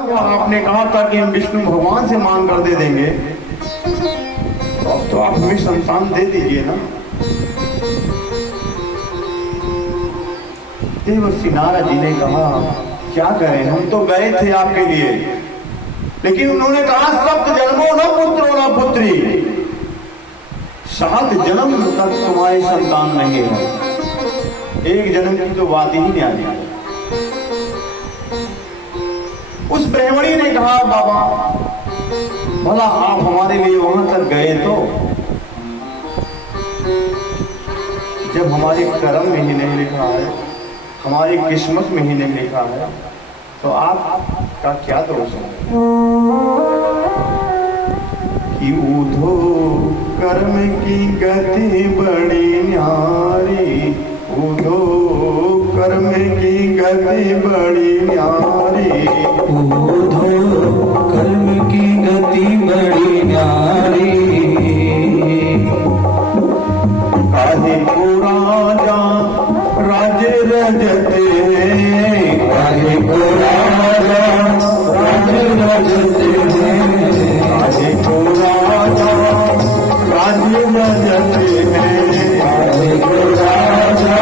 आपने कहा था कि हम विष्णु भगवान से मांग कर दे देंगे, तो अब तो आप हमें संतान दे दीजिए ना। देवर्षि नारद जी ने कहा क्या करें, हम तो गए थे आपके लिए, लेकिन उन्होंने कहा सप्त जन्मों न पुत्रो न पुत्री, 7 जन्म तक तुम्हारी संतान नहीं है। एक जन्म की तो बात ही नहीं आ रही। उस ब्राह्मणी ने कहा बाबा भला आप हमारे लिए वहां तक गए, तो जब हमारे कर्म में ही नहीं लिखा है, हमारी किस्मत में ही नहीं लिखा है, तो आपका क्या दोष है कि ऊधो कर्म की गति बड़ी न्यारी, ऊधो कर्म की गति बड़ी न्यारी, ऊधो कर्म की गति बड़ी न्यारी, काहे को राजा राजे रजते हैं, काहे को राजा राजे रजते हैं, काहे को राजा राजे रजते हैं, काहे को राजा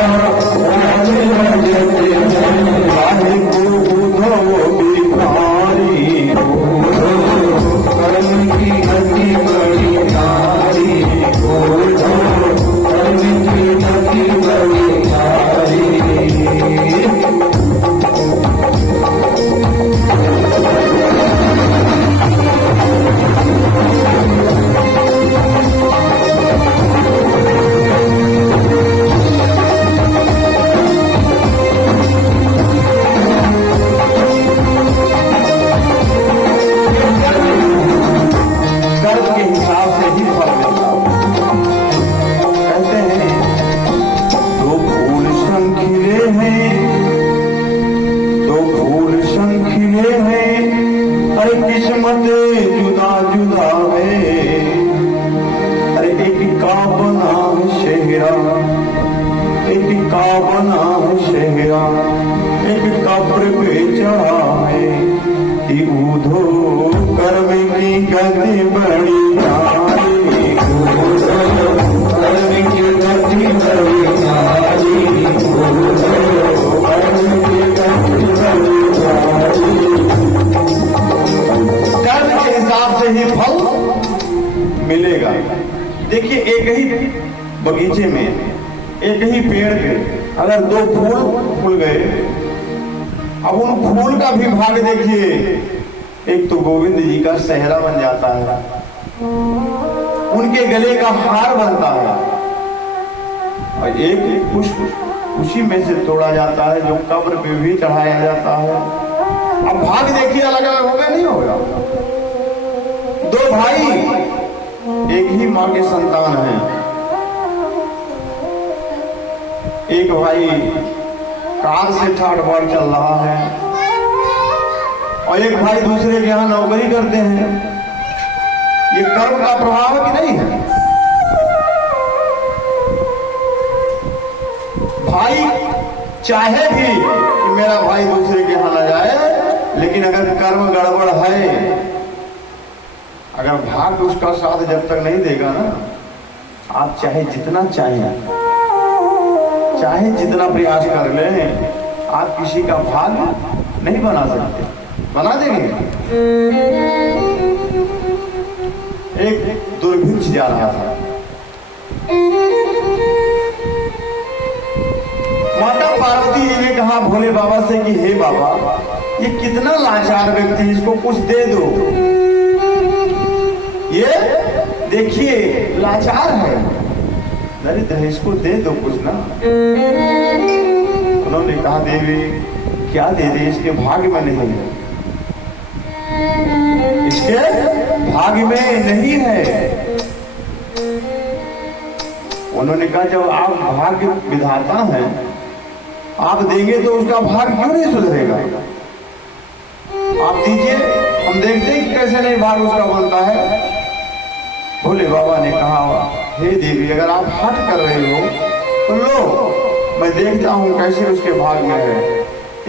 राजे रजते हैं, काहे को ऊधो भिखारी, ऊधो कर्म की गति बड़ी न्यारी, ऊधो कर्म की गति बड़ी न्यारी। कर्म के हिसाब से ही फल मिलता है। कहते हैं दो फूल संखिले हैं, दो फूल संखिले हैं, अरे किस्मत जुदा जुदा है, अरे एक का बना है शहरा, एक का बना है शहरा, एक कब्र पे चढ़ा है कि ऊधो कर्म की गति बड़ी न्यारी, ऊधो कर्म की गति बड़ी न्यारी, ऊधो कर्म की गति बड़ी न्यारी। कर्म के हिसाब से ही फल मिलेगा। देखिए एक ही बगीचे में, एक ही पेड़ पे अगर 2 फूल फूल गए, अब उन फूल का भी भाग देखिए, एक तो गोविंद जी का सेहरा बन जाता है, उनके गले का हार बनता है, और एक पुष्प उसी में से तोड़ा जाता है जो कब्र पे भी चढ़ाया जाता है। अब भाग देखिए अलग अलग होगा नहीं होगा। 2 भाई एक ही माँ के संतान हैं, एक भाई कार से ठाट बाट चल रहा है और एक भाई दूसरे के यहाँ नौकरी करते हैं। ये कर्म का प्रभाव है कि नहीं है? भाई चाहे भी कि मेरा भाई दूसरे के यहाँ न जाए, लेकिन अगर कर्म गड़बड़ है, अगर भाग्य उसका साथ जब तक नहीं देगा ना, आप चाहे जितना चाहें, चाहे जितना प्रयास कर लें, आप किसी का भाग्य नहीं बना सकते। बना देंगे? एक दुर्भिक्ष जा रहा था, माता पार्वती जी ने कहा भोले बाबा से कि हे बाबा, ये कितना लाचार व्यक्ति, इसको कुछ दे दो, ये देखिए लाचार है, दरिद्र है, इसको दे दो कुछ ना। उन्होंने कहा देवी क्या दे दे, इसके भाग्य में नहीं है, इसके भाग्य में नहीं है। उन्होंने कहा जब आप भाग्य विधाता हैं, आप देंगे तो उसका भाग्य क्यों नहीं सुधरेगा? आप दीजिए, हम देखते हैं कि कैसे नहीं भाग्य उसका बनता है। भोले बाबा ने कहा हे देवी, अगर आप हट कर रहे हो तो लो, मैं देखता हूं कैसे उसके भाग में है।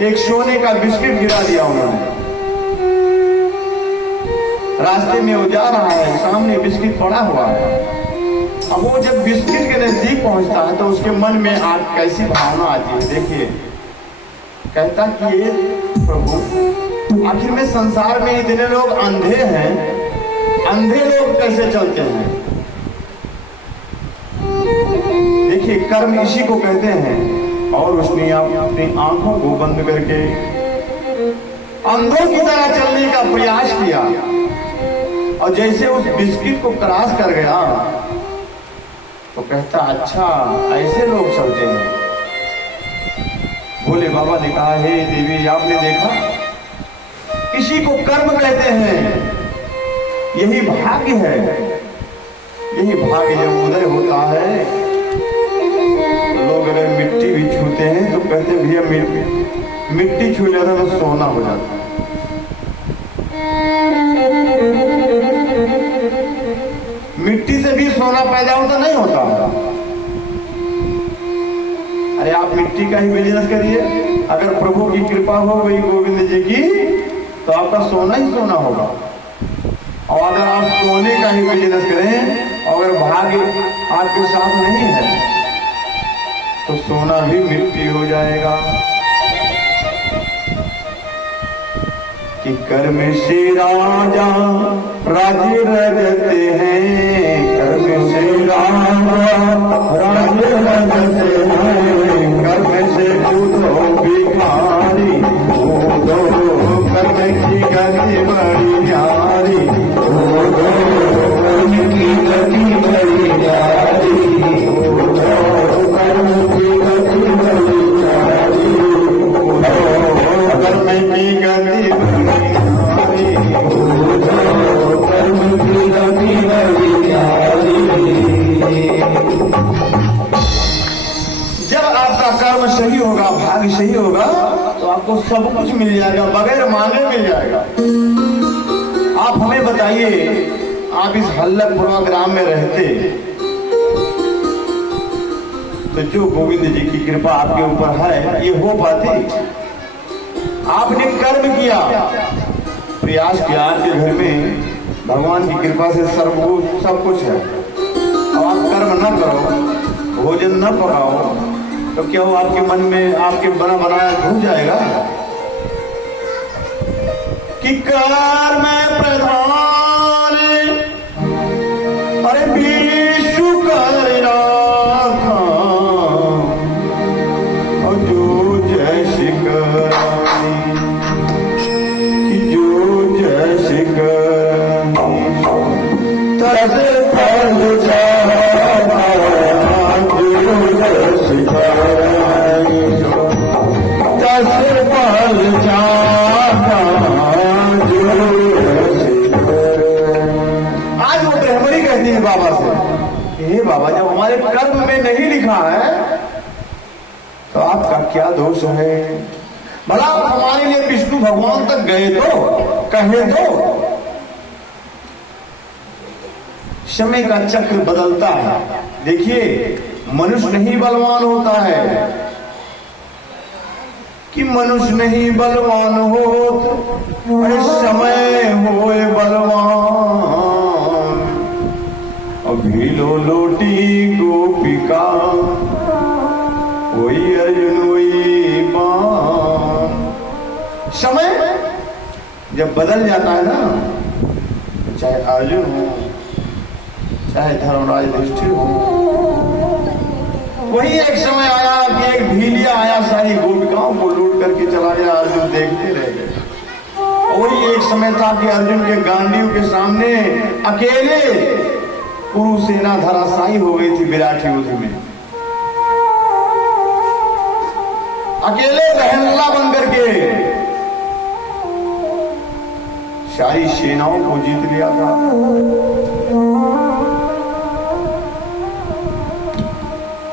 एक सोने का बिस्किट गिरा दिया उन्होंने, रास्ते में वो जा रहा है, सामने बिस्किट पड़ा हुआ है। अब वो जब बिस्किट के नजदीक पहुंचता है तो उसके मन में आज कैसी भावना आती है, देखिए। कहता कि ये प्रभु, आखिर में संसार में इतने लोग अंधे हैं, अंधे लोग कैसे चलते हैं? देखिए, कर्म इसी को कहते हैं। और उसने अपनी आंखों को बंद करके अंधों की तरह चलने का प्रयास किया, और जैसे उस बिस्किट को क्रॉस कर गया तो कहता, अच्छा ऐसे लोग चलते हैं। भोले बाबा ने कहा, हे देवी, आपने देखा, इसी को कर्म कहते हैं, यही भाग्य है। यही भाग्य जब उदय होता है तो लोग अगर मिट्टी भी छूते हैं तो कहते हैं, भैया मिट्टी छू लेता तो सोना हो जाता है। मिट्टी से भी सोना पैदा होता नहीं होता? अरे आप मिट्टी का ही बिजनेस करिए, अगर प्रभु की कृपा हो गई गोविंद जी की तो आपका सोना ही सोना होगा। और अगर आप सोने का ही बिजनेस करें और अगर भाग्य आपके साथ नहीं है तो सोना भी मिट्टी हो जाएगा। कि कर्म से राजा राज्य रजते हैं, कर्म से राजा राज्य रजते हैं, कर्म से कूदो भिखारी, कूदो कर्म की गति बड़ी न्यारी, कूदो कर्म की गति बड़ी न्यारी, कूदो कर्म की गति बड़ी न्यारी, कूदो कर्म की गति जब आपका कर्म सही होगा, भाग्य सही होगा तो आपको सब कुछ मिल जाएगा, बगैर मांगे मिल जाएगा। आप हमें बताइए, आप इस हल्लकपुरा ग्राम में रहते तो जो गोविंद जी की कृपा आपके ऊपर है ये हो पाती? आपने कर्म किया, प्रयास किया, आपके घर में भगवान की कृपा से सब कुछ है। अब आप कर्म न करो, भोजन न पकाओ तो क्या वो आपके मन में आपके बना बनाया घुस जाएगा? कि कर्म प्रधान अरे विश्व कर राखा, और जो जैसे करानी, कि जो जैसे करानी तस फल जाता, जो जैसे करानी तस फल जाता, जो जैसे करानी। आज वो ब्रह्मणी कहती है बाबा से, हे बाबा, जब हमारे कर्म में नहीं लिखा है तो आपका क्या दोष है? भला आप हमारे लिए विष्णु भगवान तक गए तो कहे तो? समय का चक्र बदलता है। देखिए, मनुष्य नहीं बलवान होता है, कि मनुष्य नहीं बलवान हो तो समय होए बलवान। अभी लो लोटी गोपिका, वही अर्जुन वही पान। समय जब बदल जाता है ना, चाहे अर्जुन हो चाहे धर्मराज युधिष्ठिर हो, वही एक समय आया कि एक भीलिया आया, सारी गोपिकाओं को लूट करके चला गया, अर्जुन देखते रह गए। वही एक समय था कि अर्जुन के गांडीव के सामने अकेले कुरु सेना धराशायी हो गई थी विराट युद्ध में। अकेले बहनल्ला बन करके सारी सेनाओं को जीत लिया था।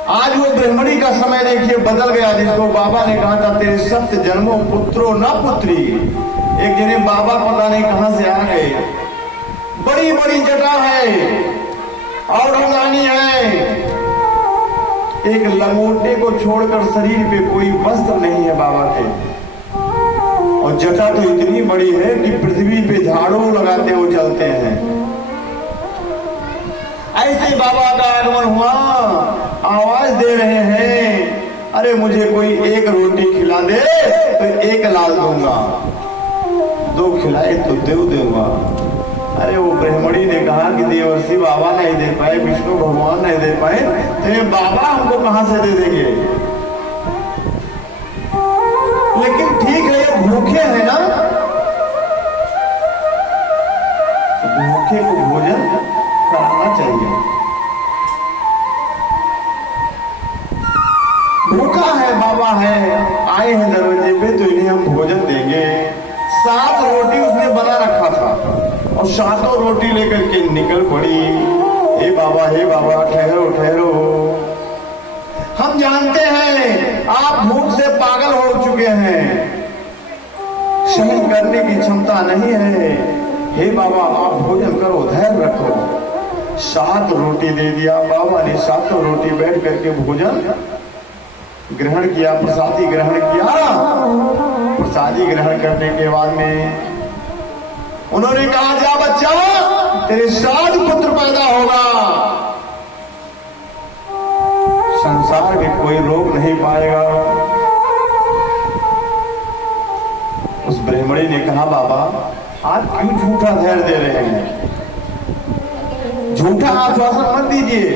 आज वो ब्रह्मणी का समय देखिए बदल गया, जिसको बाबा ने कहा था तेरे सप्त जन्मों पुत्रो न पुत्री। एक जने बाबा पता नहीं कहां से आ गए, बड़ी बड़ी जटा है और रुदानी है, एक लंगोटे को छोड़कर शरीर पे कोई वस्त्र नहीं है बाबा के, और जटा तो इतनी बड़ी है कि पृथ्वी पे झाड़ू लगाते हुए चल निकलते हैं। ऐसे बाबा का आगमन हुआ, आवाज दे रहे हैं, अरे मुझे कोई एक रोटी खिला दे तो एक लाल दूंगा, दो खिलाए तो दो दूंगा। अरे वो ब्रह्मणी ने कहा कि देवर्षि बाबा नहीं दे पाए, विष्णु भगवान नहीं दे पाए, तो ये बाबा हमको कहां से दे देंगे। लेकिन ठीक है, ये भूखे हैं ना, तो भूखे को भोजन कराना चाहिए। भूखा है बाबा है, आए हैं दरवाजे पे, तो इन्हें हम भोजन देंगे। 7 रोटी उसने बना रखा था और 7 रोटी लेकर के निकल पड़ी। हे बाबा ठहरो ठहरो, हम जानते हैं आप भूख से पागल हो चुके हैं, सहन करने की क्षमता नहीं है। हे बाबा आप भोजन करो, धैर्य रखो। 7 रोटी दे दिया बाबा ने, 7 रोटी बैठ करके भोजन ग्रहण किया, प्रसादी ग्रहण किया। प्रसादी ग्रहण करने के बाद में उन्होंने कहा, जा बच्चा तेरे 7 पुत्र पैदा होगा, संसार में कोई रोक नहीं पाएगा। उस ब्राह्मणी ने कहा, बाबा आप क्यों झूठा धैर्य दे रहे हैं, झूठा आश्वासन मत दीजिए।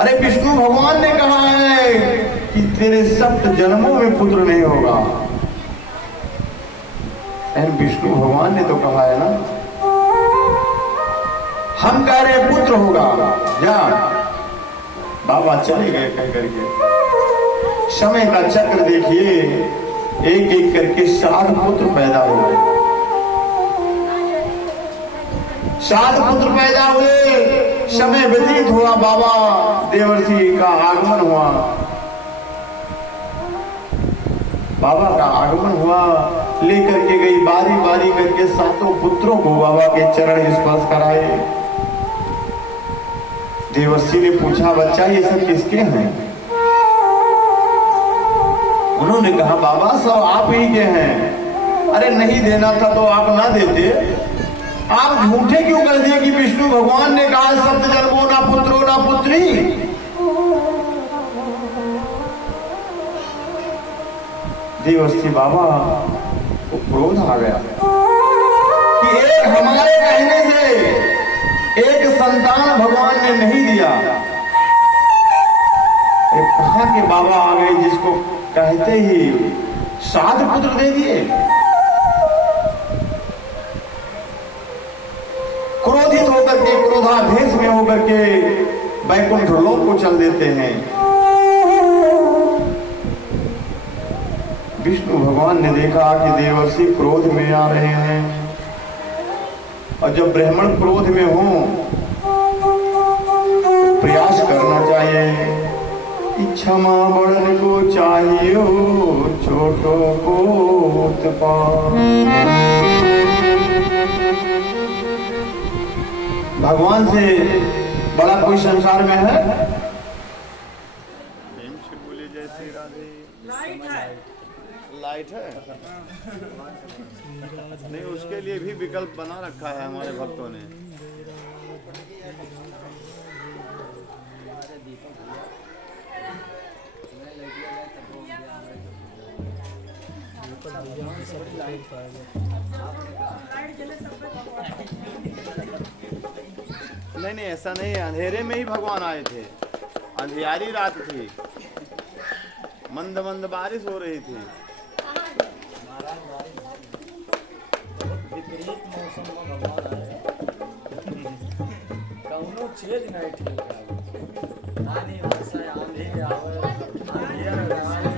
अरे विष्णु भगवान ने कहा है कि तेरे 7 जन्मों में पुत्र नहीं होगा। विष्णु भगवान ने तो कहा है ना, हम कह रहे पुत्र होगा, जा। बाबा चले गए कह करके। समय का चक्र देखिए, एक एक करके 7 पुत्र पैदा हुए। 7 पुत्र पैदा हुए, समय व्यतीत हुआ, बाबा देवर्षि का आगमन हुआ। बाबा का आगमन हुआ, लेकर के गई बारी बारी करके 7 पुत्रों को बाबा के चरण स्पर्श कराए। देवर्षि ने पूछा, बच्चा ये सब किसके हैं? उन्होंने कहा, बाबा सब आप ही के हैं। अरे नहीं देना था तो आप ना देते, आप झूठे क्यों कर दिए कि विष्णु भगवान ने कहा 7 जन्मों ना पुत्रो ना पुत्री। देवर्षि बाबा को क्रोध आ गया कि एक हमारे कहने से एक संतान भगवान ने नहीं दिया। कहां के बाबा आ गए जिसको कहते ही 7 पुत्र दे दिए। क्रोधित होकर के, क्रोधावेश में होकर के वैकुंठ लोक को चल देते हैं। विष्णु भगवान ने देखा कि देवर्षि क्रोध में आ रहे हैं, और जब ब्राह्मण क्रोध में हो तो प्रयास करना चाहिए। क्षमा बड़न को चाहिए, छोटों को उत्पाद। भगवान से बड़ा कोई संसार में है? बोले जय श्री राधे। लाइट है नहीं, उसके लिए भी विकल्प बना रखा है हमारे भक्तों ने। नहीं ऐसा नहीं है, अंधेरे में ही भगवान आए थे। अंधियारी रात थी, मंद मंद बारिश हो रही थी। विपरीत मौसम में भगवान आए, कौनो चीज नहीं ठीक है। आनी वर्षा आंधी आवे, अंधियार आवे।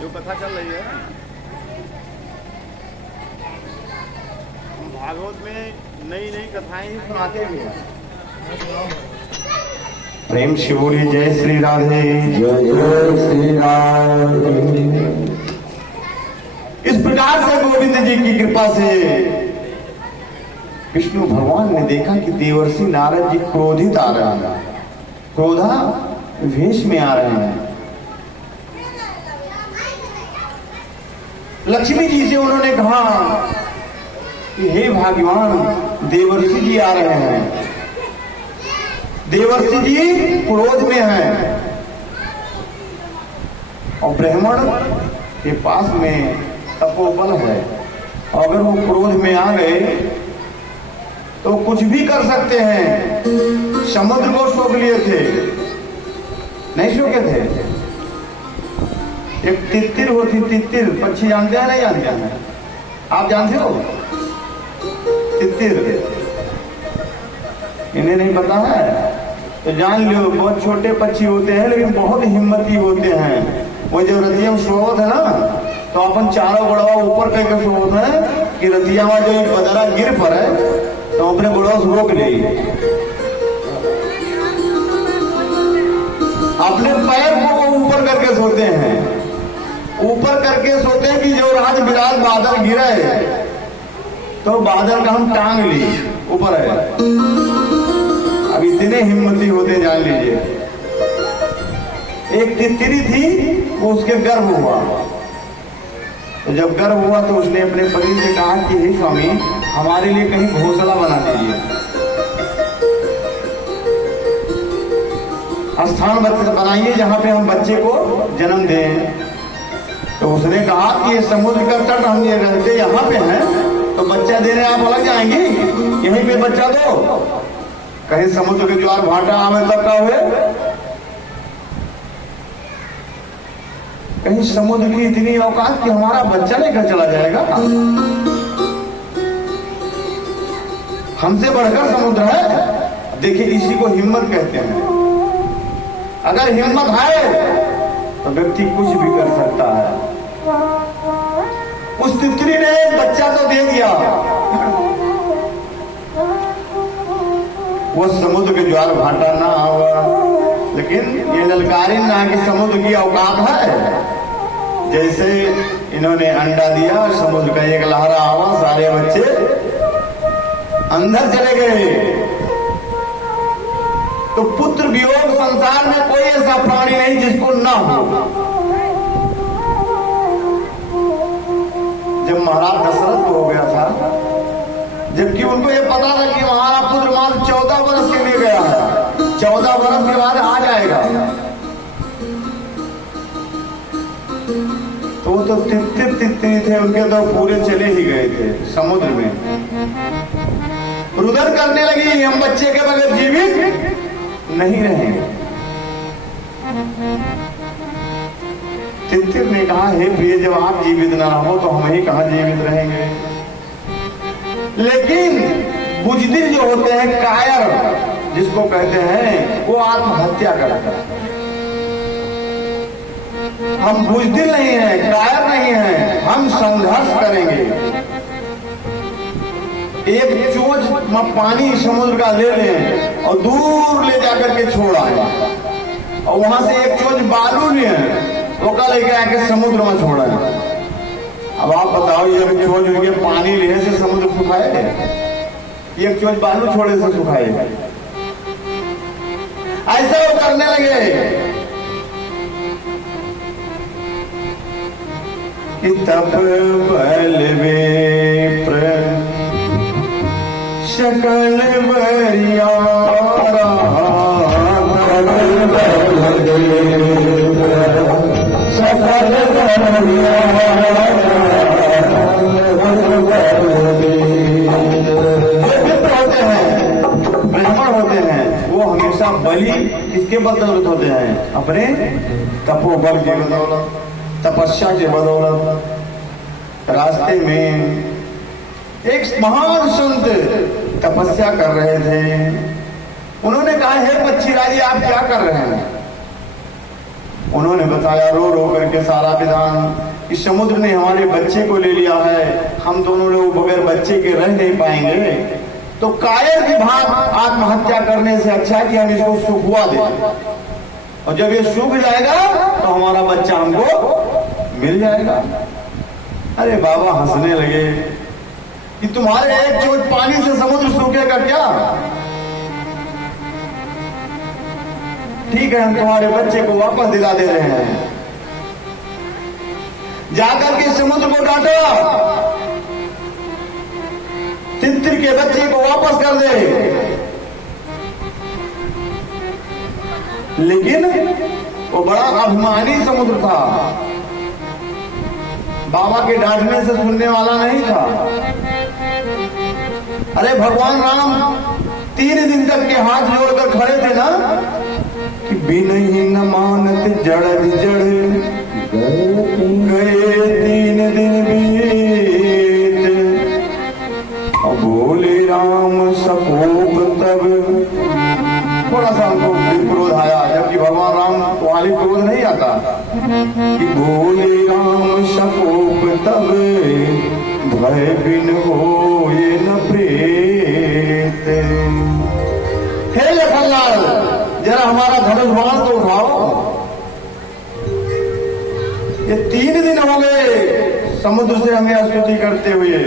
जो कथा चल रही है भागवत में नई नई कथाएं सुनाते भी हैं। प्रेम से बोलिए जय श्री राधे। जय श्री राधे। इस प्रकार से गोविंद जी की कृपा से विष्णु भगवान ने देखा कि देवर्षि नारद जी क्रोधित आ रहे हैं, क्रोधा वेश में आ रहे हैं। लक्ष्मी जी से उन्होंने कहा कि हे भगवान, देवर्षि जी आ रहे हैं, देवर्षि जी क्रोध में हैं और ब्राह्मण के पास में तपोबल है। अगर वो क्रोध में आ गए तो कुछ भी कर सकते हैं। समुद्र को सोख लिए थे, नहीं सोखे थे। एक तित्तिर होती, तित्तिर पक्षी जानते हैं नहीं जानते हैं? आप जानते हो तित्तिर? इन्हें नहीं पता है तो जान लो, बहुत छोटे पक्षी होते हैं लेकिन बहुत हिम्मती होते हैं। वो जो रतिया में सोवत है ना, तो अपन चारों बड़वा ऊपर करके सोवत है कि रतिया में जो बदरा गिर पड़े तो अपने बड़वा से रोक ले, अपने पैर को ऊपर करके सोते हैं, ऊपर करके सोते हैं कि जो राज बिराज बादल गिरे तो बादल का हम टांग ली, ऊपर है। अब इतने हिम्मती होते जान लीजिए। एक तितली थी, वो उसके गर्भ हुआ, तो जब गर्भ हुआ तो उसने अपने पति से कहा कि हे स्वामी, हमारे लिए कहीं घोंसला बना दीजिए, स्थान बनाइए जहां पे हम बच्चे को जन्म दें। तो उसने कहा कि ये समुद्र का तट, हम ये रहते यहाँ पे हैं तो बच्चा देने आप अलग जाएंगी, यहीं पे बच्चा दो, कहीं समुद्र के ज्वार भाटा आवे तक का हुए, कहीं समुद्र की इतनी औकात कि हमारा बच्चा लेकर चला जाएगा। हमसे बढ़कर समुद्र है। देखिए, इसी को हिम्मत कहते हैं। अगर हिम्मत है तो व्यक्ति कुछ भी कर सकता है। उस तितली ने बच्चा तो दे दिया, वो समुद्र के ज्वार भाटा ना हुआ, लेकिन ये ललकारी ना कि समुद्र की औकात है। जैसे इन्होंने अंडा दिया, समुद्र का एक लहरा आवा, सारे बच्चे अंदर चले गए। तो पुत्र वियोग संसार में कोई ऐसा प्राणी नहीं जिसको ना हो। जब महाराज दशरथ को हो गया था, जबकि उनको ये पता था कि हमारा पुत्र मात्र 14 वर्ष के लिए गया है, 14 वर्ष के बाद आ जाएगा, तो वो तो तितली थे, उनके तो पूरे चले ही गए थे समुद्र में। रुदन करने लगी, हम बच्चे के बगैर जीवित नहीं रहेंगे। तित्तिर ने कहा, हे प्रिय, जब आप जीवित ना रहो तो हम ही कहां जीवित रहेंगे। लेकिन बुजदिल जो होते हैं, कायर जिसको कहते हैं, वो आत्महत्या करता है। हम बुजदिल नहीं हैं, कायर नहीं हैं, हम संघर्ष करेंगे। एक चोंच पानी समुद्र का ले लें और दूर ले जाकर के छोड़ आए, और वहां से एक चोंच बालू लिए वो का लेके आके समुद्र में छोड़ा है। अब आप बताओ, ये चोंच उनके पानी लेने से समुद्र सुखाए, एक चोंच बालू छोड़े से सुखाए? ऐसा वो करने लगे कि तब बल विप्र सकल बरियारा, सकल ब्राह्मण होते हैं, वो हमेशा बलि किसके बदौलत होते हैं? अपने तपोबल के बदौलत, तपस्या के बदौलत। रास्ते में एक महान संत तपस्या कर रहे थे। उन्होंने कहा, हे पक्षीराज, आप क्या कर रहे हैं? उन्होंने बताया रो रो करके सारा विधान कि समुद्र ने हमारे बच्चे को ले लिया है, हम दोनों लोग बगैर बच्चे के रह नहीं पाएंगे, तो कायर की भाग आत्महत्या करने से अच्छा है कि हम इसको सूखवा दें, और जब ये सूख जाएगा तो हमारा बच्चा हमको मिल जाएगा। अरे बाबा हंसने लगे कि तुम्हारे एक चोट पानी से समुद्र सूखेगा क्या? ठीक है, हम तुम्हारे बच्चे को वापस दिला दे रहे हैं। जाकर के समुद्र को डांटा, तितर के बच्चे को वापस कर दे। लेकिन वो बड़ा अभिमानी समुद्र था, बाबा के डांटने से सुनने वाला नहीं था। अरे भगवान राम 3 दिन तक के हाथ जोड़कर खड़े थे ना कि बिनही न मानत जड़ गए 3 दिन बीत, अब बोले राम सकोप तब। थोड़ा सा हमको क्रोध आया, जबकि भगवान राम वाली क्रोध नहीं आता कि बोले राम सकोप तब भय बिन हो ये न प्रेत। हे लखनलाल, जरा हमारा धनुष बाण तो उठाओ। ये 3 दिन हो गए समुद्र से हमें स्तुति करते हुए,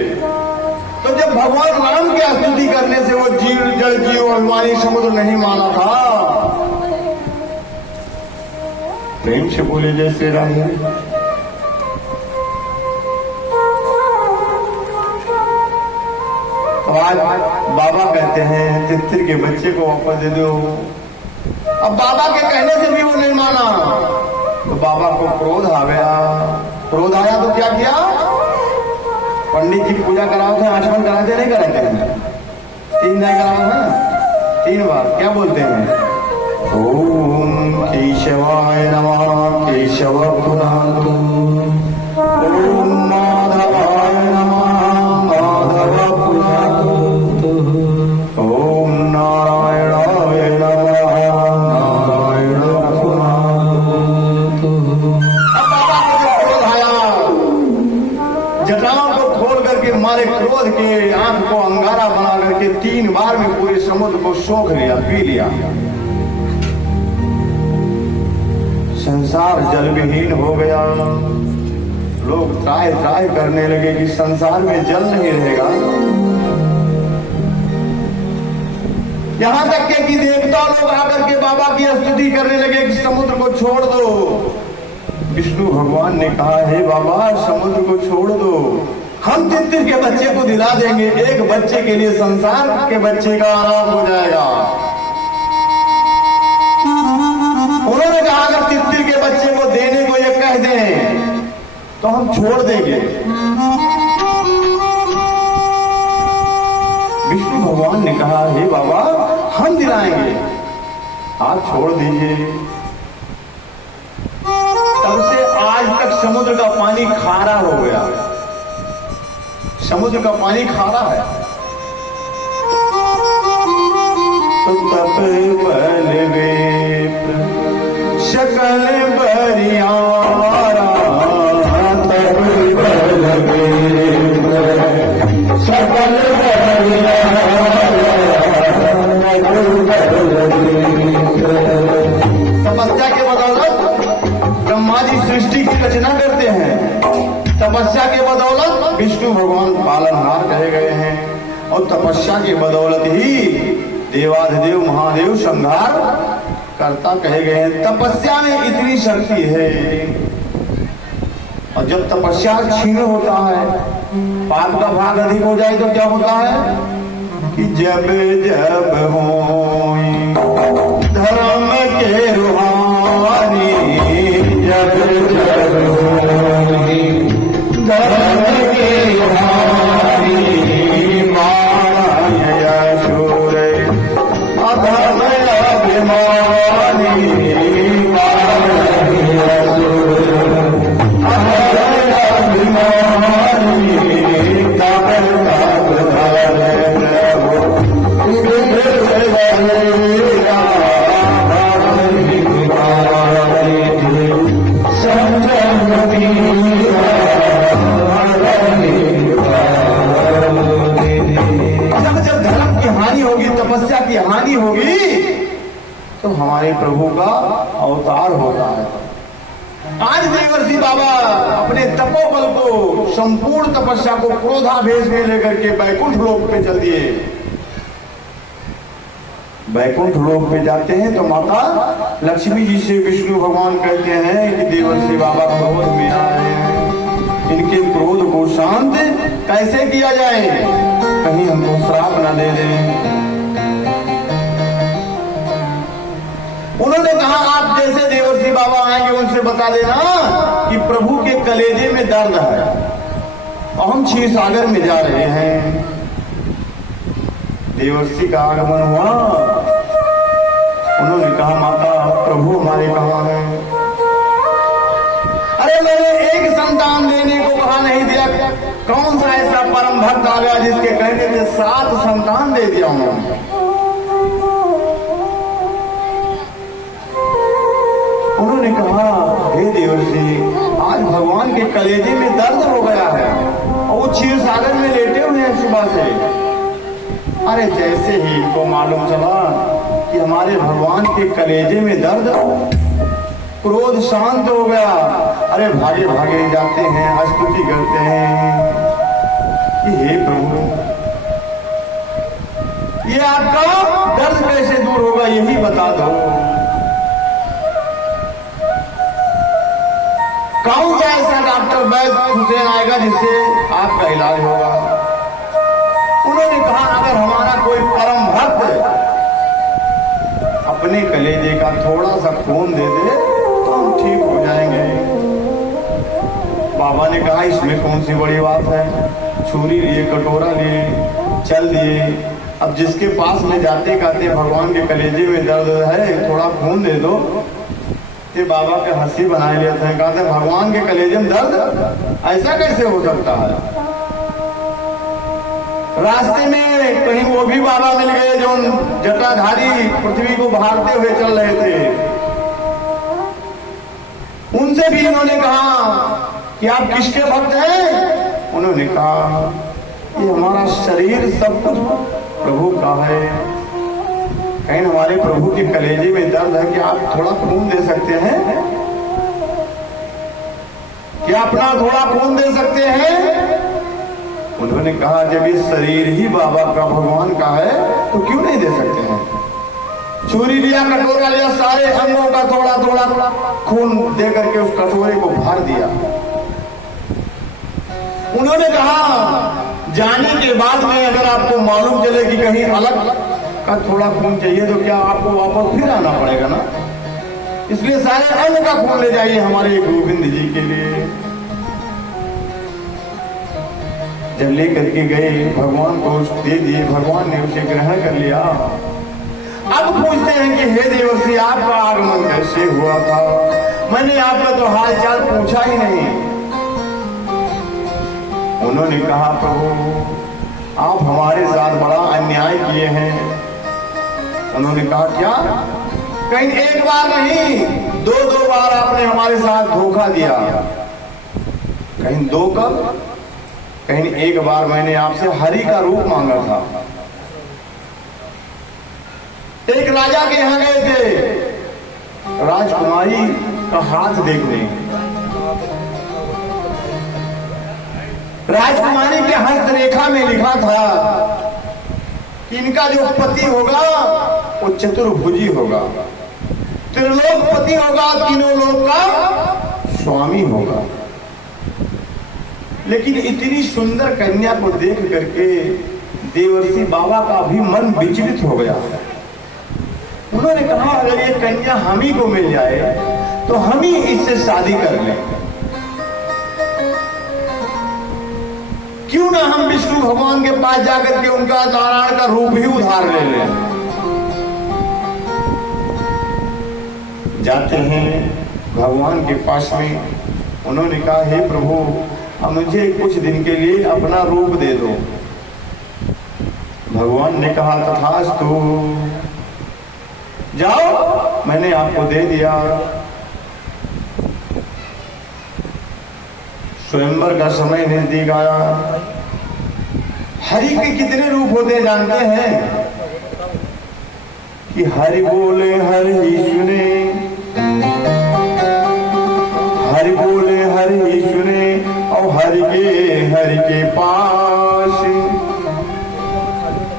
तो जब भगवान राम की स्तुति करने से वो जीव जल जीव अभिमानी समुद्र नहीं माना था, प्रेम से बोले जय श्री राम। तो आज बाबा कहते हैं तितर के बच्चे को वापस दे दो। अब बाबा के कहने से भी वो नहीं माना, तो बाबा को क्रोध आ गया। क्रोध आया तो क्या किया? पंडित जी की पूजा कराओ थे, आचमन कराते नहीं कराते हैं? 3 दिन कराओ ना, 3 बार। क्या बोलते हैं? ओम केशवाय नमः केशव पुनातु, ओम माधवाय नमः माधव पुनातु, ओम नारायणाय नमः नारायण पुनातु। अब बाबा को जो क्रोध आया, जटाओं को खोल करके मारे क्रोध के आंख को अंगारा बना करके 3 बार में पूरे समुद्र को सोख लिया, पी लिया। संसार जल विहीन हो गया। लोग त्राय त्राय करने लगे कि संसार में जल नहीं रहेगा। यहां तक के कि देवता लोग आकर के बाबा की स्तुति करने लगे कि समुद्र को छोड़ दो। विष्णु भगवान ने कहा, हे बाबा समुद्र को छोड़ दो, हम तितर के बच्चे को दिला देंगे। एक बच्चे के लिए संसार के बच्चे का आराम हो जाएगा। उन्होंने कहा अगर तितर के बच्चे को देने को ये कह दें तो हम छोड़ देंगे। विष्णु भगवान ने कहा, हे बाबा हम दिलाएंगे, आप छोड़ दीजिए। तब से आज तक समुद्र का पानी खारा हो गया। समुद्र का पानी खारा है। तो तप बल वेप सकल बरियारा, तप बल वेप सकल तपस्या के बदौलत ब्रह्मा जी सृष्टि की रचना करते हैं। तपस्या के बदौलत विष्णु भगवान पालनहार कहे गए हैं, और तपस्या के बदौलत ही देवाधिदेव महादेव संहार कर्ता कहे गए हैं। तपस्या में इतनी शक्ति है। और जब तपस्या क्षीण होता है, पाप का भाग अधिक हो जाए तो क्या होता है कि जब जब हो धर्म के रूहानी, जब जब धर्म के रूहानी, माया यशोर अधर्म अभिमानी, माया यशोर अधर्म अभिमानी, तब तब धर्म हानि होगी तो हमारे प्रभु का अवतार होता है। आज देवर्षि बाबा अपने तपोबल को, संपूर्ण तपस्या को क्रोधावेश में लेकर के बैकुंठ लोक पे चल दिए। बैकुंठ लोक पे जाते हैं तो माता लक्ष्मी जी से विष्णु भगवान कहते हैं कि देवर्षि बाबा क्रोध में आए हैं, इनके क्रोध को शांत कैसे किया जाए, कहीं हमको श्राप न दे दें। उन्होंने कहा आप जैसे देवर्षि बाबा आएंगे उनसे बता देना कि प्रभु के कलेजे में दर्द है और हम क्षीर सागर में जा रहे हैं। देवर्षि का आगमन हुआ। उन्होंने कहा माता प्रभु हमारे कहाँ हैं? अरे मैंने एक संतान देने को कहा नहीं दिया, कौन सा ऐसा परम भक्त आ गया जिसके कहने से 7 संतान दे दिया उन्होंने। उन्होंने कहा हे देवर्षि आज भगवान के कलेजे में दर्द हो गया है और वो क्षीर सागर में लेटे हुए हैं सुबह से। अरे जैसे ही इनको मालूम चला कि हमारे भगवान के कलेजे में दर्द, क्रोध शांत हो गया। अरे भागे भागे जाते हैं, स्तुति करते हैं कि हे प्रभु ये आपका दर्द कैसे दूर होगा यही बता दो। कौन सा ऐसा डॉक्टर वैद्य हुसैन आएगा जिससे आपका इलाज होगा? उन्होंने कहा अगर हमारा कोई परम भक्त अपने कलेजे का थोड़ा सा खून दे दे तो हम ठीक हो जाएंगे। बाबा ने कहा इसमें कौन सी बड़ी बात है, छुरी लिए, कटोरा लिए, चल दिए। अब जिसके पास में जाते कहते भगवान के कलेजे में दर्द है थोड़ा खून दे दो, ये बाबा के हंसी बनाए लेते हैं। कहते भगवान के कलेजे में दर्द, ऐसा कैसे हो सकता है? रास्ते में कहीं वो भी बाबा मिल गए जो जटाधारी पृथ्वी को भागते हुए चल रहे थे। उनसे भी इन्होंने कहा कि आप किसके भक्त हैं? उन्होंने कहा ये हमारा शरीर सब कुछ प्रभु का है, कहीं हमारे प्रभु के कलेजे में दर्द है कि आप थोड़ा खून दे सकते हैं? क्या अपना थोड़ा खून दे सकते हैं? उन्होंने कहा जब ये शरीर ही बाबा का, भगवान का है तो क्यों नहीं दे सकते हैं? छुरी लिया, कटोरा लिया, सारे अंगों का थोड़ा थोड़ा खून दे करके उस कटोरे को भर दिया। उन्होंने कहा जाने के बाद में अगर आपको मालूम चले कि कहीं अलग का थोड़ा खून चाहिए तो क्या आपको वापस फिर आना पड़ेगा ना, इसलिए सारे अंग का खून ले जाइए हमारे गोविंद जी के लिए। जब लेकर के गए भगवान को दे दिए, भगवान ने उसे ग्रहण कर लिया। अब पूछते हैं कि हे देवर्षि आपका आगमन कैसे हुआ था? मैंने आपका तो हाल चाल पूछा ही नहीं। उन्होंने कहा प्रभु आप हमारे साथ बड़ा अन्याय किए हैं। उन्होंने कहा क्या? कहीं एक बार नहीं, 2 बार आपने हमारे साथ धोखा दिया। कहीं 2 कब? कहीं एक बार मैंने आपसे हरि का रूप मांगा था। एक राजा के यहां गए थे राजकुमारी का हाथ देखने। राजकुमारी के हस्तरेखा में लिखा था कि इनका जो पति होगा वो चतुर्भुजी होगा, त्रिलोकपति होगा, तीनों लोक का स्वामी होगा। लेकिन इतनी सुंदर कन्या को देख करके देवर्षि बाबा का भी मन विचलित हो गया। उन्होंने कहा अगर ये कन्या हम ही को मिल जाए तो हम ही इससे शादी कर लें, क्यों ना हम विष्णु भगवान के पास जाकर के उनका नारायण का रूप ही उधार ले लें। जाते हैं भगवान के पास में। उन्होंने कहा हे प्रभु अब मुझे कुछ दिन के लिए अपना रूप दे दो। भगवान ने कहा तथास्तु, जाओ मैंने आपको दे दिया। स्वयंवर का समय नजदीक आया। हरि के कितने रूप होते जानते हैं? कि हरि बोले हरि सुने, हरि बोले हरि सुने और हरि के पास,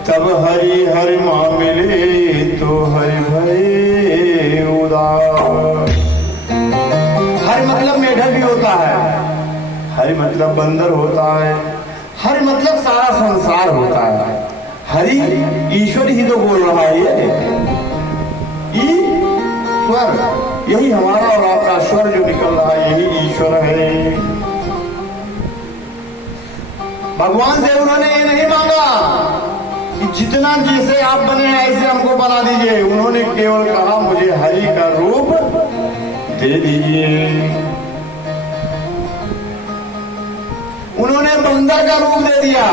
तब हरि हरि माँ मिले तो हरि भय उदास। हरि मतलब मेढक भी होता है, हरि मतलब बंदर होता है, हरि मतलब सारा संसार होता है। हरि ईश्वर ही तो बोल रहा है, ये ईश्वर, यही हमारा और आपका स्वर जो निकल रहा है यही ईश्वर है। भगवान से उन्होंने ये नहीं मांगा कि जितना जैसे आप बने हैं ऐसे हमको बना दीजिए, उन्होंने केवल कहा मुझे हरि का रूप दे दीजिए। उन्होंने बंदर का रूप दे दिया,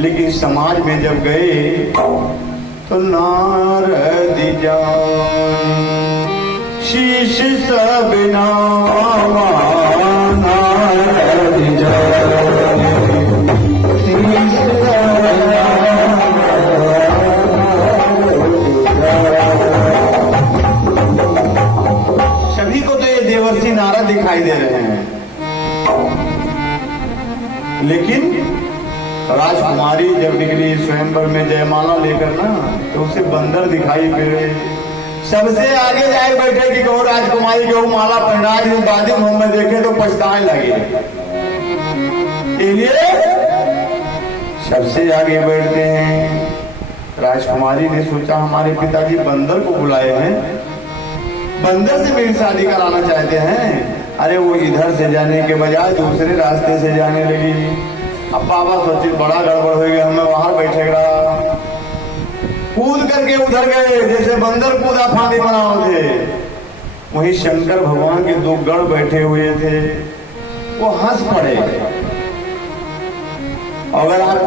लेकिन समाज में जब गए तो नारद शीश सब नामा, नारद सभी को तो ये देवर्षि नारद दिखाई दे रहे हैं, लेकिन राजकुमारी जब निकली स्वयंवर में जयमाला लेकर ना, तो उसे बंदर दिखाई पड़े। सबसे आगे जाए बैठे कि कहो राजकुमारी को माला पहना दी, दादी मोहम्मद देखे तो पछताने लगे, इसलिए सबसे आगे बैठते हैं। राजकुमारी ने सोचा हमारे पिताजी बंदर को बुलाए हैं, बंदर से मेरी शादी कराना चाहते हैं। अरे वो इधर से जाने के बजाय दूसरे रास्ते से जाने लगी। अब बाबा सोचे बड़ा गड़बड़ हो गया, हमें वहां बैठेगा। कूद करके उधर गए, जैसे बंदर कूदा फांदी बनाओ थे। वहीं शंकर भगवान के दो गढ़ बैठे हुए थे, वो हंस पड़े। अगर आप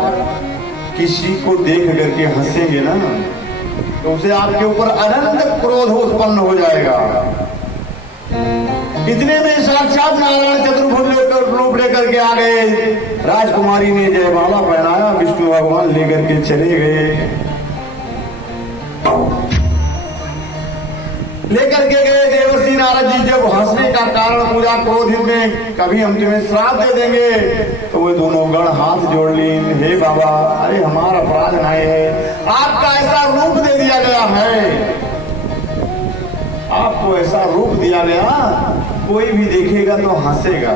किसी को देख करके हंसेंगे ना, तो उसे आपके ऊपर अनंत क्रोध उत्पन्न हो जाएगा। इतने में साक्षात नारायण चतुर्भुज रूप लेकर के आ गए। राजकुमारी ने जयमाला पहनाया, विष्णु भगवान लेकर के चले गए। लेकर के गए देवर्षि नारद जी। जब हंसने का कारण पूजा क्रोधित में कभी हम तुम्हें श्राप दे देंगे, तो वो दोनों गण हाथ जोड़ ली। हे बाबा, अरे हमारा अपराध नहीं है, आपका ऐसा रूप दे दिया गया है, आपको ऐसा रूप दिया गया, कोई भी देखेगा तो हंसेगा।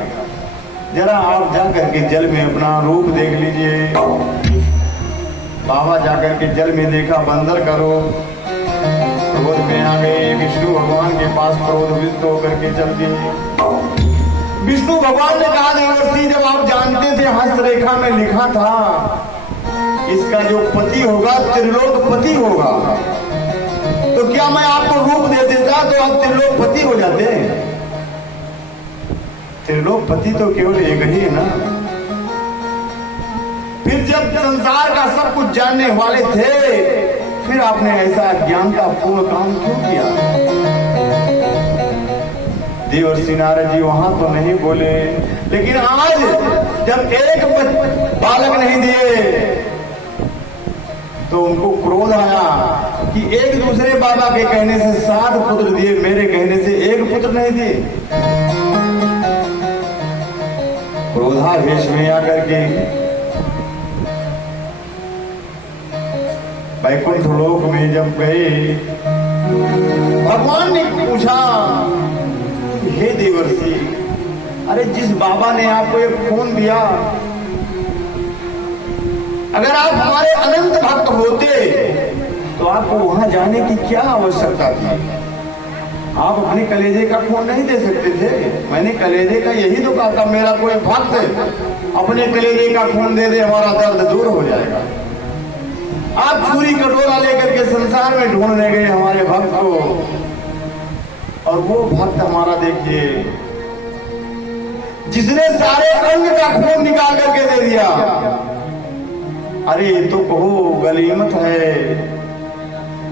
जरा आप जा करके जल में अपना रूप देख लीजिए। बाबा जाकर के जल में देखा बंदर का रूप, क्रोध में आ गए। विष्णु भगवान के पास क्रोधित होकर के चल गए। विष्णु भगवान ने कहा देवर्षि, जब आप जानते थे हस्तरेखा में लिखा था इसका जो पति होगा त्रिलोकपति होगा, तो क्या मैं आपको रूप दे देता तो आप त्रिलोकपति हो जाते? त्रिलोकपति तो केवल एक ही है ना। फिर जब संसार का सब कुछ जानने वाले थे, फिर आपने ऐसा अज्ञानतापूर्ण काम क्यों किया? देवर्षि नारद जी वहां तो नहीं बोले, लेकिन आज जब एक बालक नहीं दिए तो उनको क्रोध आया कि एक दूसरे बाबा के कहने से 7 पुत्र दिए, मेरे कहने से 1 पुत्र नहीं दिए। क्रोधावेश में आकर के वैकुंठ लोक में जब गए, भगवान ने पूछा, हे देवर्षि, अरे जिस बाबा ने आपको एक खून दिया, अगर आप हमारे अनंत भक्त होते तो आपको वहां जाने की क्या आवश्यकता थी? आप अपने कलेजे का खून नहीं दे सकते थे? मैंने कलेजे का यही तो कहा था, मेरा कोई भक्त अपने कलेजे का खून दे दे, हमारा दर्द दूर हो जाएगा। आप पूरी कटोरा लेकर के संसार में ढूंढने गए हमारे भक्त को, और वो भक्त हमारा देखिए जिसने सारे अंग का खून निकाल करके दे दिया। अरे तो कहो गनीमत है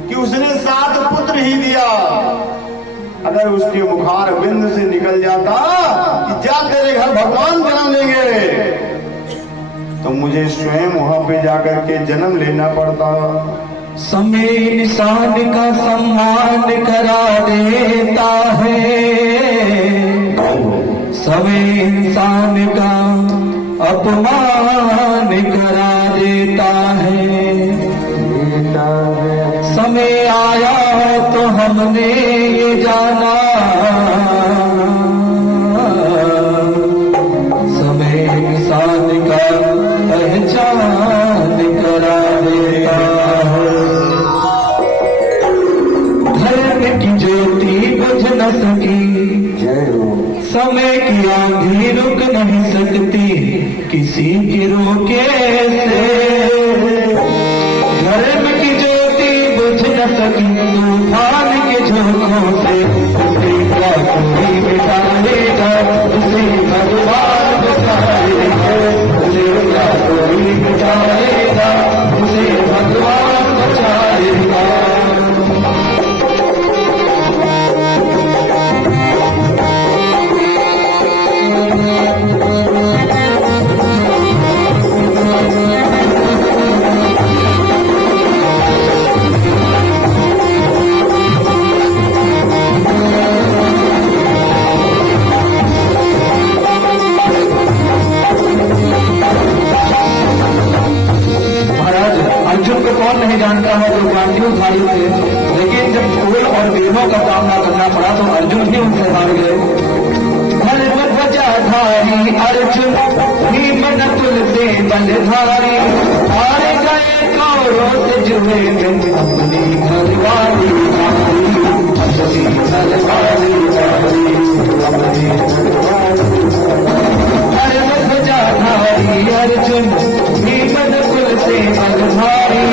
कि उसने 7 पुत्र ही दिया। अगर उसके मुखार बिंद से निकल जाता कि जा तेरे घर भगवान जन्म लेंगे, तो मुझे स्वयं वहां वहां पे जाकर के जन्म लेना पड़ता। समय इंसान का सम्मान करा देता है, समय इंसान का अपमान करा देता है। समय आया तो हमने ये जाना, समय इंसान का पहचान करा देता है। धर्म की ज्योति बुझ न सकी, समय की आंधी रुक नहीं सकती किसी के रोके से। धर्म की ज्योति बुझ न सकी तूफान के झोंकों से। उसे क्या कोई मिटा लेगा, उसे भगवान बचाएगा। उसे क्या कोई मिटा लेगा, उसे भगवान बचाएगा। अर्जुन को कौन नहीं जानता है जो गांडीवधारी थे, लेकिन जब कुल और वीरों का सामना करना पड़ा तो अर्जुन भी उनसे हार गए। धर्म ध्वजाधारी अर्जुन भीम नकुल से बलधारी, हार गए कौरों से जुए में अपनी घरवाली नारी। अपनी घरवाली नारी, अपनी घरवाली। धर्म ध्वजाधारी अर्जुन भीम नकुल से बलधारी,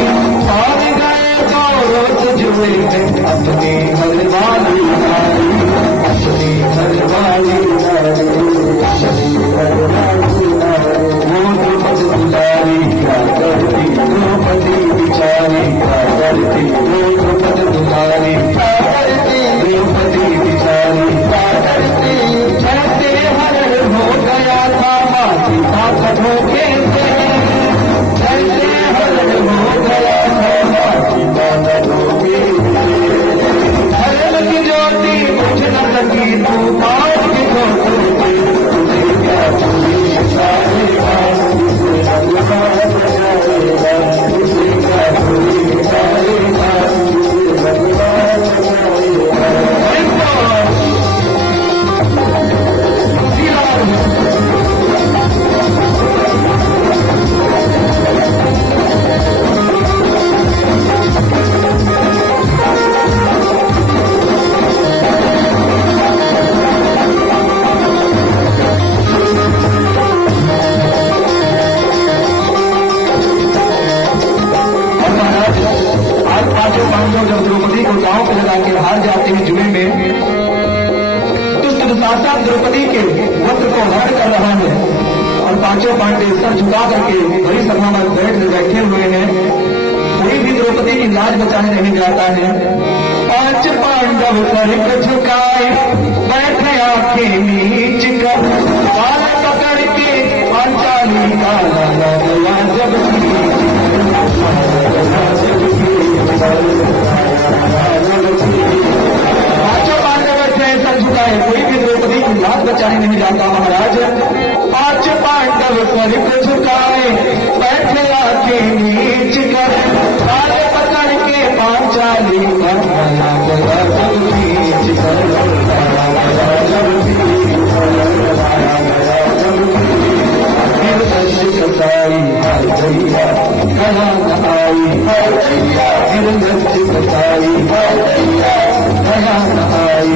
हार गए कौरों से जुए में अपनी घरवाली नारी। अपनी घरवाली नारी, अपनी घरवाली नारी। वो द्रौपदी दुलारी क्या करती, द्रौपदी बिचारी क्या करती। वो द्रौपदी दुलारी क्या करती, द्रौपदी बिचारी क्या करती। जैसे हरण हो गया था माँ सीता का धोखे से, जैसे हरण हो गया था माँ सीता का धोखे से। धर्म की ज्योति बुझ न सकी तूफान के झोंकों से। उसे क्या कोई मिटाएगा, उसे भगवान बचाएगा। उसे क्या कोई मिटाएगा, उसे भगवान बचाएगा। जब द्रौपदी को दांव पे लगा के हार जाते हैं जुए में, तो दुशासन द्रौपदी के वस्त्र को हरण कर रहा है और पांचों पांडे सर झुका करके बड़ी सभा में बैठे हुए हैं। कोई भी द्रौपदी की लाज बचाने नहीं जाता है। पांच पांडव सर झुकाए बैठे आंखें नीच कर, बाल पकड़ के पांचाली का लगा गया जब पांचों पांडव बैठे सर झुकाए, कोई भी द्रौपदी की लाज बचाने नहीं जाता महाराज। पांच पांडव सर झुकाए बैठे आंखें नीच कर, बाल पकड़ के पांचाली का लगा गया जब नीच कर। कसाई भैया कहा आई, कसाई भैया कहा आई।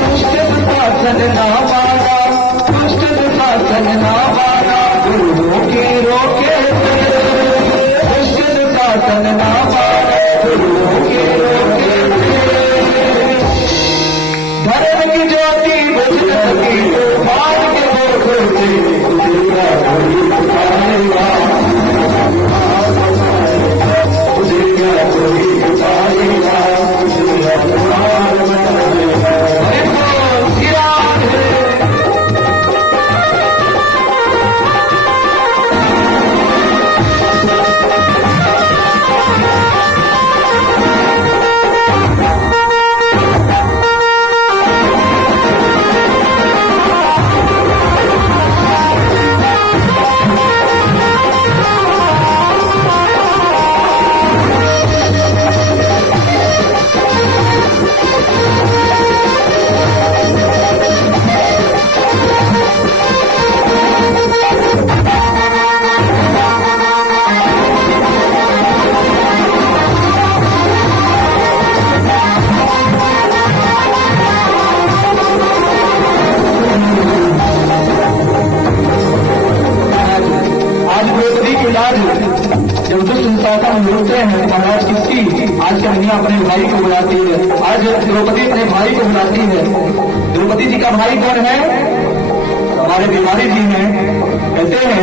दुष्ट शासन ना माना, दुष्ट शासन ना माना, गुरुओं के रोके से। दुष्ट शासन ना माना, गुरुओं के रोके से। हैं महाराज किसकी आज कन्हैया अपने भाई को बुलाती है, आज द्रौपदी अपने भाई को बुलाती है। द्रौपदी जी का भाई कौन है? हमारे बिहारी जी हैं। कहते हैं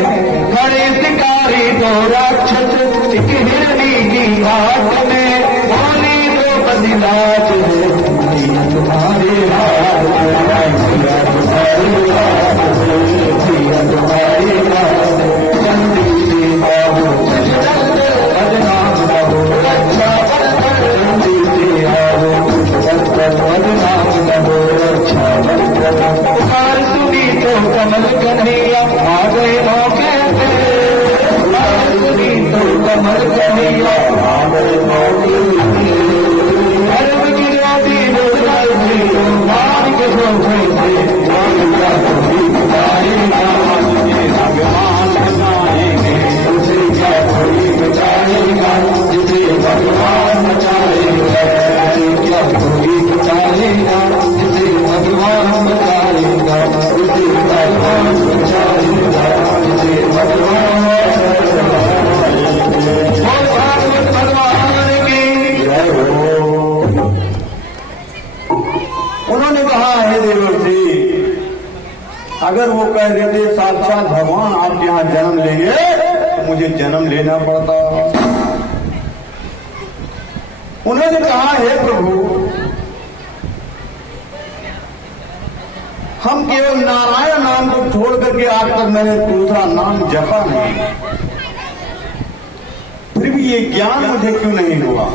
खड़े शिकारी दो राक्षस एक हिरनी की घाट में, बोली द्रौपदी लाज है तुम्हारे हाथ तुम्हारे हाथ, जल्दी से आओ बदनाम न हो रक्षा जल्दी से आओ बदनाम न हो रक्षा पुकार सुनी तो कमल कन्हैया आ गए मौके पे, पुकार सुनी तो कमल कन्हैया आ गए मौके पे, धर्म की ज्योति बुझाई थी मान के सोचे थे भगवान बचाएंगे उसे क्या कोई बचाएगा, जिसे भगवान बचाएगा उसे क्या कोई बचाएगा, जिसे भगवान बचाएगा उसे भगवान बचाएगा, जिसे भगवान भगवान की जय हो। उन्होंने कहा हे देवर्षि, अगर वो कह देते साक्षात भगवान आपके यहाँ जन्म लेंगे तो मुझे जन्म लेना पड़ता। उन्होंने कहा हे प्रभु, हम केवल नारायण नाम को छोड़ करके आज तक मैंने दूसरा नाम जपा नहीं, फिर भी ये ज्ञान मुझे क्यों नहीं हुआ?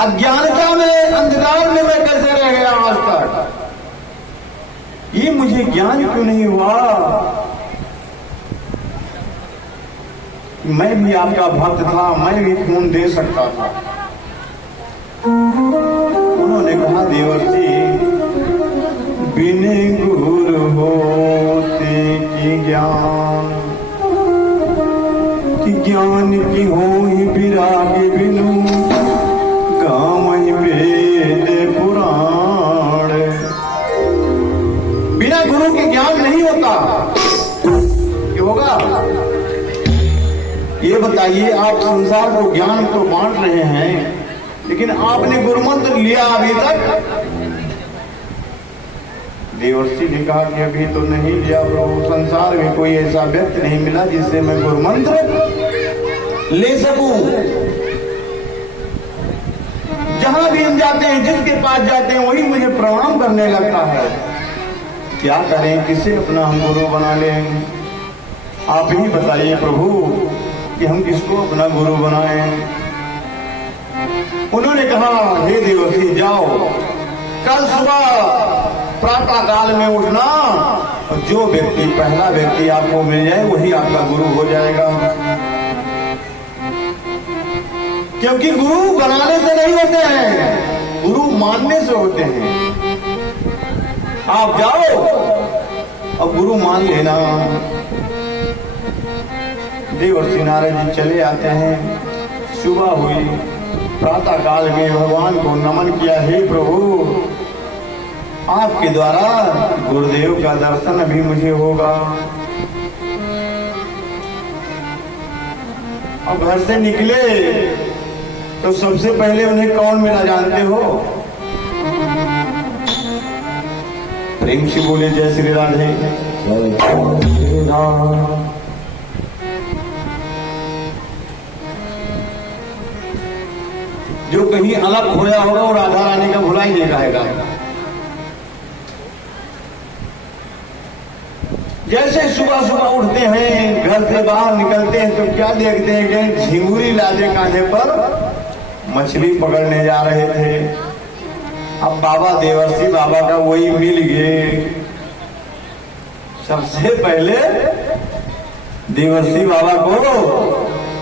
अज्ञानता में अंधकार में मैं कैसे रह गया आज तक? ये मुझे ज्ञान क्यों नहीं हुआ? मैं भी आपका भक्त था, मैं भी खून दे सकता था। उन्होंने कहा देवर्षि, बिने गुरु होते की ज्ञान कि ज्ञान की हो ही विराग बिनु गाँव वेद पुराण। बिना गुरु के ज्ञान नहीं होता। क्या होगा? ये बताइए, आप संसार को ज्ञान को बांट रहे हैं, लेकिन आपने गुरु मंत्र लिया अभी तक? देवर्षि ने कहा कि अभी तो नहीं लिया प्रभु, संसार में कोई ऐसा व्यक्ति नहीं मिला जिससे मैं गुरु मंत्र ले सकूं। जहां भी हम जाते हैं, जिसके पास जाते हैं, वही मुझे प्रणाम करने लगता है। क्या करें, किसे अपना हम गुरु बना लें? आप ही बताइए प्रभु कि हम किसको अपना गुरु बनाएं? उन्होंने कहा हे देवर्षि, जाओ कल सुबह प्रातः काल में उठना, और जो व्यक्ति पहला व्यक्ति आपको मिल जाए वही आपका गुरु हो जाएगा। क्योंकि गुरु बनाने से नहीं होते हैं, गुरु मानने से होते हैं। आप जाओ और गुरु मान लेना। देवर्षि नारद जी चले आते हैं। सुबह हुई, प्रातः काल में भगवान को नमन किया, हे प्रभु आपके द्वारा गुरुदेव का दर्शन अभी मुझे होगा। अब घर से निकले तो सबसे पहले उन्हें कौन मिला जानते हो? प्रेम से बोले जय श्री राधे। श्री राम। जो कहीं अलग खोया होगा वो राधा रानी का भुला ही नहीं रहेगा। जैसे सुबह सुबह उठते हैं, घर से बाहर निकलते हैं तो क्या देखते हैं कि झिंगुरी लादे कांधे पर मछली पकड़ने जा रहे थे। अब बाबा देवर्षि बाबा का वही मिल गए। सबसे पहले देवर्षि बाबा को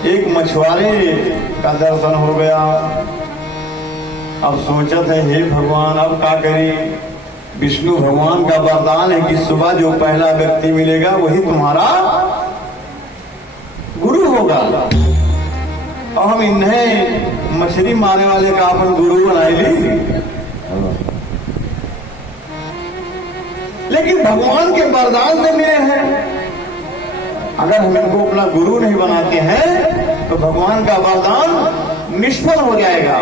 एक मछुआरे का दर्शन हो गया। अब सोचत है हे भगवान अब क्या करें? विष्णु भगवान का वरदान है कि सुबह जो पहला व्यक्ति मिलेगा वही तुम्हारा गुरु होगा। और हम इन्हें मछली मारने वाले का अपन गुरु बनाए ली। लेकिन भगवान के वरदान से मिले हैं। अगर हम इनको अपना गुरु नहीं बनाते हैं तो भगवान का वरदान निष्फल हो जाएगा।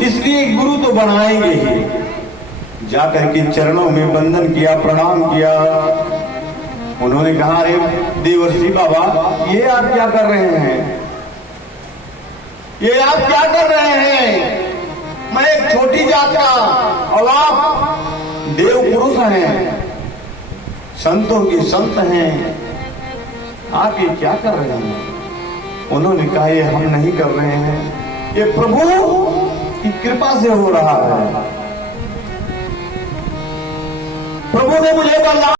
इसलिए गुरु तो बनाएंगे ही। जाकर के चरणों में वंदन किया, प्रणाम किया। उन्होंने कहा, अरे देवर्षि बाबा, ये आप क्या कर रहे हैं? ये आप क्या कर रहे हैं? मैं एक छोटी जात का और आप देव पुरुष हैं, संतों के संत हैं, आप ये क्या कर रहे हैं? उन्होंने कहा, ये हम नहीं कर रहे हैं, ये प्रभु की कृपा से हो रहा है। प्रभु ने मुझे वरदान